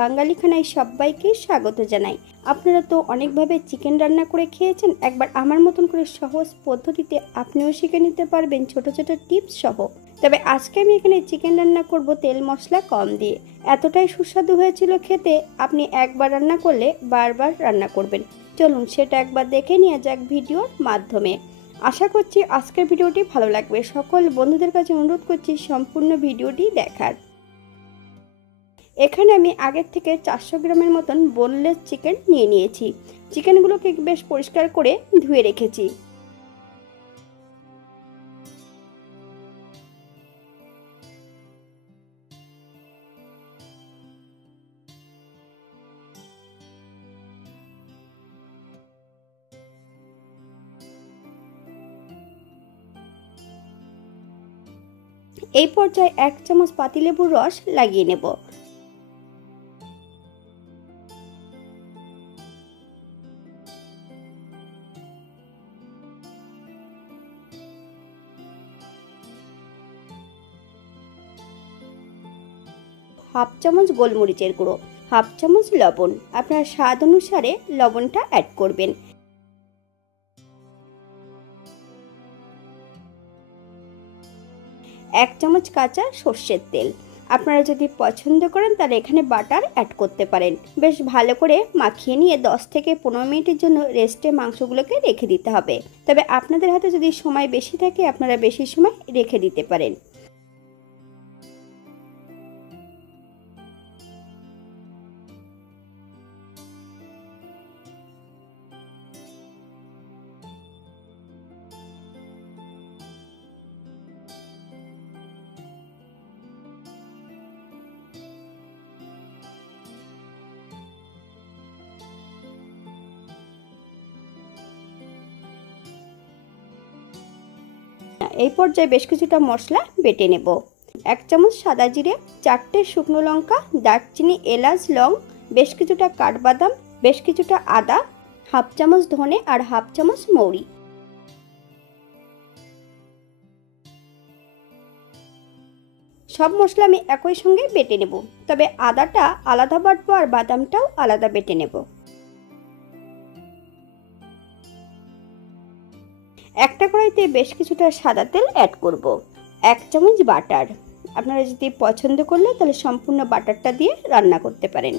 বাঙালি খানায় সবাইকে স্বাগত জানাই। আপনারা তো অনেকভাবে চিকেন রান্না করে খেয়েছেন, একবার আমার মতন করে সহজ পদ্ধতিতে আপনিও শিখে নিতে পারবেন ছোট ছোট টিপস সহ। তবে আজকে আমি এখানে চিকেন রান্না করব তেল মশলা কম দিয়ে। এতটাই সুস্বাদু হয়েছিল খেতে, আপনি একবার রান্না করলে বারবার রান্না করবেন। চলুন সেটা একবার দেখে নেওয়া যাক ভিডিওর মাধ্যমে। আশা করছি আজকের ভিডিওটি ভালো লাগবে। সকল বন্ধুদের কাছে অনুরোধ করছি সম্পূর্ণ ভিডিওটি দেখার। এখানে আমি আগের থেকে 400 গ্রামের মতন বোনলেস চিকেন নিয়ে নিয়েছি। চিকেনগুলোকে বেশ পরিষ্কার করে ধুয়ে রেখেছি। এই পর্যায়ে 1 চামচ পাতিলেবুর রস লাগিয়ে নেব। হাফ চামচ গোলমরিচের গুঁড়ো, হাফ চামচ লবণ, আপনার স্বাদ অনুসারে লবণটা অ্যাড করবেন। এক চামচ কাঁচা সর্ষের তেল। আপনারা যদি পছন্দ করেন তাহলে এখানে বাটার অ্যাড করতে পারেন। বেশ ভালো করে মাখিয়ে নিয়ে 10 থেকে 15 মিনিটের জন্য রেস্টে মাংসগুলোকে রেখে দিতে হবে। তবে আপনাদের হাতে যদি সময় বেশি থাকে আপনারা বেশি সময় রেখে দিতে পারেন। এই পর্যায়ে বেশ কিছুটা মশলা বেটে নেব। 1 চামচ সাদা জিরে, 4টে শুকনো লঙ্কা, দারচিনি, এলাচ, লং, বেশ কিছুটা কাঠবাদাম, বেশ কিছুটা আদা, হাফ চামচ ধনে আর হাফ চামচ মৌরি। সব মশলা আমি একই সঙ্গে বেটে নেব, তবে আদাটা আলাদা বাটবো আর বাদামটাও আলাদা বেটে নেব। একটা কড়াইতে বেশ কিছুটা সাদা তেল অ্যাড করব। 1 চামচ বাটার। আপনারা যদি পছন্দ করলে তাহলে সম্পূর্ণ বাটারটা দিয়ে রান্না করতে পারেন।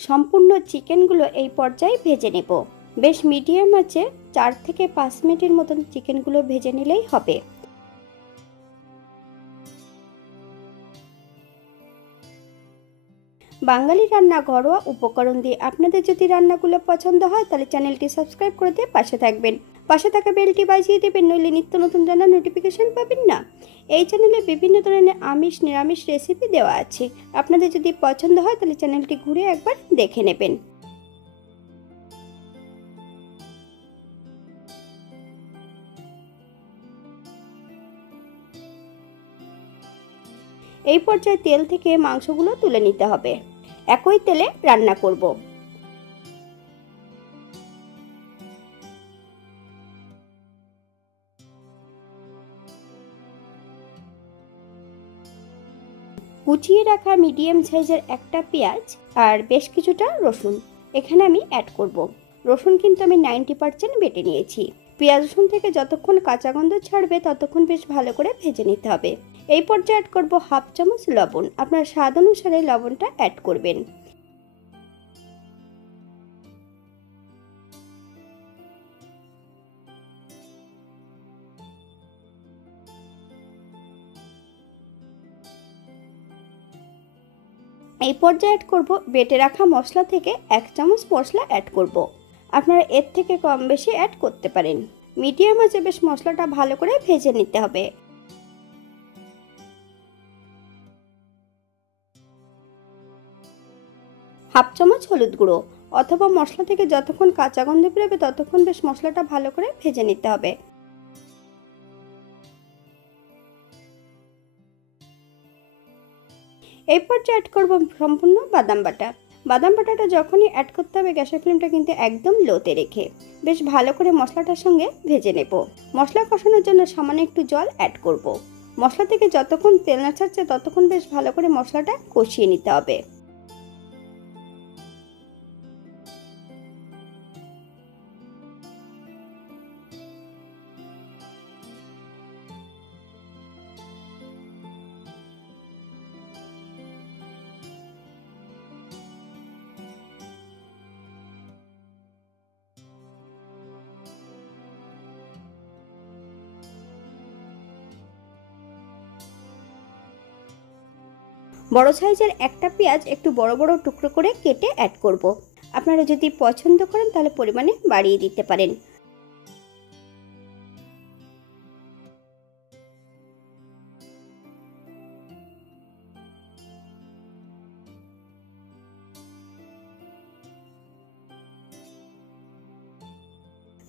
সম্পূর্ণ চিকেনগুলো এই পর্যায়ে ভেজে নেব। বেশ মিডিয়াম আঁচে 4 থেকে 5 মিনিটের মতন চিকেনগুলো ভেজে নিলেই হবে। বাঙালি রান্না ঘরোয়া উপকরণ দিয়ে আপনাদের যদি রান্নাগুলো পছন্দ হয় তাহলে চ্যানেলটি সাবস্ক্রাইব করে দিয়ে পাশে থাকবেন। পাশে থাকা বেলটি বাজিয়ে দেবেন, নইলে নিত্য নতুন রান্নার নোটিফিকেশন পাবেন না। এই চ্যানেলে বিভিন্ন ধরনের আমিষ নিরামিষ রেসিপি দেওয়া আছে। আপনাদের যদি পছন্দ হয় তাহলে চ্যানেলটি ঘুরে একবার দেখে নেবেন। এই পর্যায়ে তেল থেকে মাংসগুলো তুলে নিতে হবে। একই তেলে রান্না করব। কুচিয়ে রাখা মিডিয়াম সাইজের একটা পেঁয়াজ আর বেশ কিছুটা রসুন এখানে আমি অ্যাড করব। রসুন কিন্তু আমি 90% বেটে নিয়েছি। পেঁয়াজ রসুন থেকে যতক্ষণ কাঁচা গন্ধ ছাড়বে ততক্ষণ বেশ ভালো করে ভেজে নিতে হবে। এই পর্যায়ে অ্যাড করব হাফ চামচ লবণ। আপনার স্বাদ অনুসারে লবণটা অ্যাড করবেন। এই পর্যায়ে অ্যাড করব বেটে রাখা মশলা থেকে 1 চামচ মশলা অ্যাড করব। আপনারা এর থেকে কম বেশি অ্যাড করতে পারেন। মিডিয়াম আঁচে বেশ মশলাটা ভালো করে ভেজে নিতে হবে। হাফ চামচ হলুদ গুঁড়ো অথবা মশলা থেকে যতক্ষণ কাঁচা গন্ধ বেরোবে ততক্ষণ বেশ মশলাটা ভালো করে ভেজে নিতে হবে। এই পর্যায়ে অ্যাড করব সম্পূর্ণ বাদাম বাটা। বাদাম বাটাটা যখনই অ্যাড করতে হবে গ্যাসের ফ্লেমটা কিন্তু একদম লোতে রেখে বেশ ভালো করে মশলাটার সঙ্গে ভেজে নেব। মশলা কষানোর জন্য সামান্য একটু জল অ্যাড করব। মশলা থেকে যতক্ষণ তেল না ছাড়ছে ততক্ষণ বেশ ভালো করে মশলাটা কষিয়ে নিতে হবে। বড় সাইজের একটা পেঁয়াজ একটু বড় বড় টুকরো করে কেটে অ্যাড করব। আপনারা যদি পছন্দ করেন তাহলে পরিমাণে বাড়িয়ে দিতে পারেন।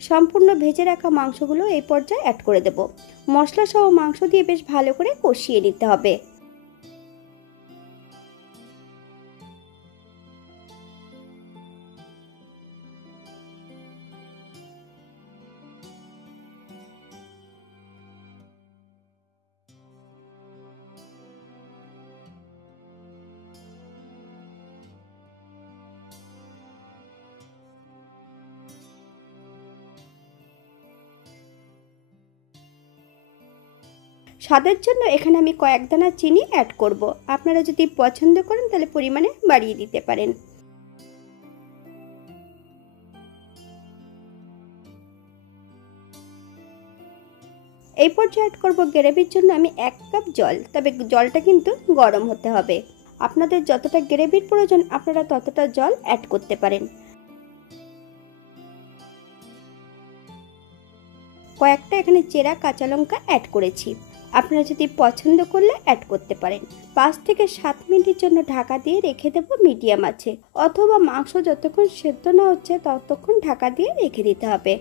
সম্পূর্ণ ভেজে রাখা মাংসগুলো এই পর্যায়ে অ্যাড করে দেব। মশলা সহ মাংস দিয়ে বেশ ভালো করে কষিয়ে নিতে হবে। স্বাদের জন্য এখানে আমি কয়েক দানা চিনি অ্যাড করব। আপনারা যদি পছন্দ করেন তাহলে পরিমাণে বাড়িয়ে দিতে পারেন। এই পর্যায়ে অ্যাড করব গ্রেভির জন্য আমি 1 কাপ জল, তবে জলটা কিন্তু গরম হতে হবে। আপনাদের যতটা গ্রেভির প্রয়োজন আপনারা ততটা জল অ্যাড করতে পারেন। কয়েকটা এখানে চেরা কাঁচা লঙ্কা অ্যাড করেছি, আপনারা যদি পছন্দ করলে অ্যাড করতে পারেন। 5 থেকে 7 মিনিটের জন্য ঢাকা দিয়ে রেখে দেব মিডিয়াম আঁচে, অথবা মাংস যতক্ষণ সেদ্ধ না হচ্ছে ততক্ষণ ঢাকা দিয়ে রেখে দিতে হবে।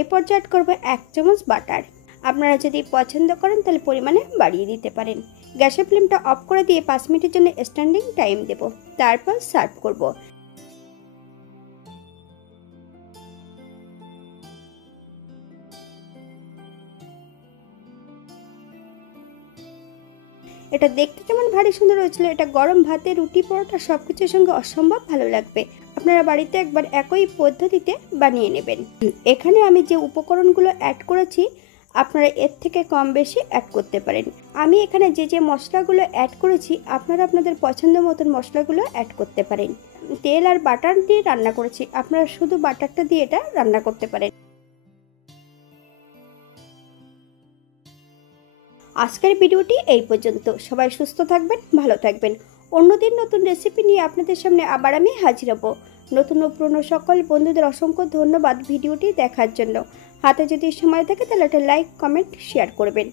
এই পর্যায়ে অ্যাড করব 1 চামচ বাটার। আপনারা যদি পছন্দ করেন তাহলে পরিমাণে বাড়িয়ে দিতে পারেন। গ্যাসের ফ্লেমটা অফ করে দিয়ে 5 মিনিটের জন্য স্ট্যান্ডিং টাইম দেব, তারপর সার্ভ করব। এটা দেখতে যেমন ভারী সুন্দর হয়েছিল, এটা গরম ভাতে, রুটি, পরোটা সবকিছুর সঙ্গে অসম্ভব ভালো লাগবে। আপনারা বাড়িতে একবার একই পদ্ধতিতে বানিয়ে নেবেন। এখানে আমি যে উপকরণগুলো অ্যাড করেছি আপনারা এর থেকে কম বেশি অ্যাড করতে পারেন। আমি এখানে যে মশলাগুলো অ্যাড করেছি আপনারা আপনাদের পছন্দ মতন মশলাগুলো অ্যাড করতে পারেন। তেল আর বাটার দিয়ে রান্না করেছি, আপনারা শুধু বাটারটা দিয়ে এটা রান্না করতে পারেন। আজকের ভিডিওটি এই পর্যন্ত। সবাই সুস্থ থাকবেন, ভালো থাকবেন। অন্যদিন নতুন রেসিপি নিয়ে আপনাদের সামনে আবার আমি হাজির হব। নতুন ও পুরনো সকল বন্ধুদের অসংখ্য ধন্যবাদ ভিডিওটি দেখার জন্য। হাতে যদি সময় থাকে তাহলে একটা লাইক, কমেন্ট, শেয়ার করবেন।